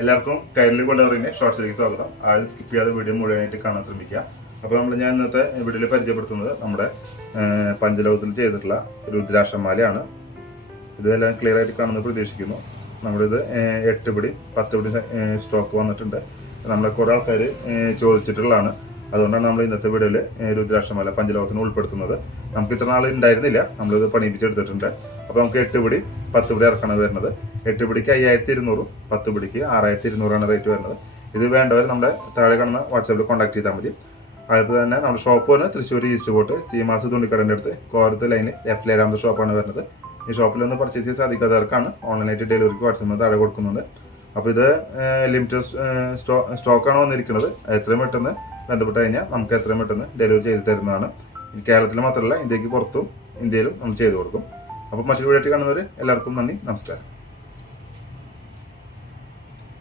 എല്ലാവർക്കും കൈരളി കൊണ്ടുവറിൻ്റെ ഷോർട്സിലേക്ക് സ്വാഗതം. ആദ്യം സ്കിപ്പ് ചെയ്യാതെ വീഡിയോ മുഴുവനായിട്ട് കാണാൻ ശ്രമിക്കുക. അപ്പോൾ ഞാൻ ഇന്നത്തെ വീഡിയോയിൽ പരിചയപ്പെടുത്തുന്നത് നമ്മുടെ പഞ്ചലോകത്തിൽ ചെയ്തിട്ടുള്ള രുദ്രാക്ഷമാലയാണ്. ഇതെല്ലാം ക്ലിയർ ആയിട്ട് കാണുമെന്ന് പ്രതീക്ഷിക്കുന്നു. നമ്മളിത് 8 പിടി 10 പിടി സ്റ്റോക്ക് വന്നിട്ടുണ്ട്. നമ്മളെ കുറേ ആൾക്കാർ ചോദിച്ചിട്ടുള്ളതാണ്. അതുകൊണ്ടാണ് നമ്മൾ ഇന്നത്തെ വീഡിയോയിൽ രുദ്രാക്ഷമാല പഞ്ചലോകത്തിന് ഉൾപ്പെടുത്തുന്നത്. നമുക്ക് ഇത്ര നാൾ ഉണ്ടായിരുന്നില്ല, നമ്മളിത് പണിയിപ്പിച്ചെടുത്തിട്ടുണ്ട്. അപ്പോൾ നമുക്ക് 8 പിടി 10 പിടി ഇറക്കാണ് വരുന്നത്. 8 പിടിക്ക് 5200, 10 പിടിക്ക് 6200 റേറ്റ് വരുന്നത്. ഇത് വേണ്ടവർ നമ്മുടെ താഴെ കാണുന്ന വാട്സാപ്പിൽ കോൺടാക്ട് ചെയ്താൽ മതി. അതുപോലെ തന്നെ നമ്മുടെ ഷോപ്പ് വന്ന് തൃശ്ശൂർ ഈസ്റ്റ് പോട്ട് സീമാസ് തുണിക്കടൻ്റെ അടുത്ത് കോരത്ത് ലൈന് ലെഫ്റ്റ് ലേരാമത്തെ ഷോപ്പാണ് വരുന്നത്. ഈ ഷോപ്പിൽ ഒന്ന് പർച്ചേസ് ചെയ്യാൻ സാധിക്കാത്തവർക്കാണ് ഓൺലൈനായിട്ട് ഡെലിവറിക്ക് വാട്സാപ്പിൽ താഴെ കൊടുക്കുന്നുണ്ട്. അപ്പോൾ ഇത് ലിമിറ്റഡ് സ്റ്റോക്കാണ് വന്നിരിക്കുന്നത്. എത്രയും പെട്ടെന്ന് ബന്ധപ്പെട്ട് കഴിഞ്ഞാൽ നമുക്ക് എത്രയും പെട്ടെന്ന് ഡെലിവറി ചെയ്ത് തരുന്നതാണ്. കേരളത്തിൽ മാത്രമല്ല, ഇന്ത്യക്ക് പുറത്തും ഇന്ത്യയിലും നമ്മൾ ചെയ്തു കൊടുക്കും. അപ്പോൾ മറ്റൊരു വീഡിയോ കാണുന്നവർ എല്ലാവർക്കും നന്ദി, നമസ്കാരം.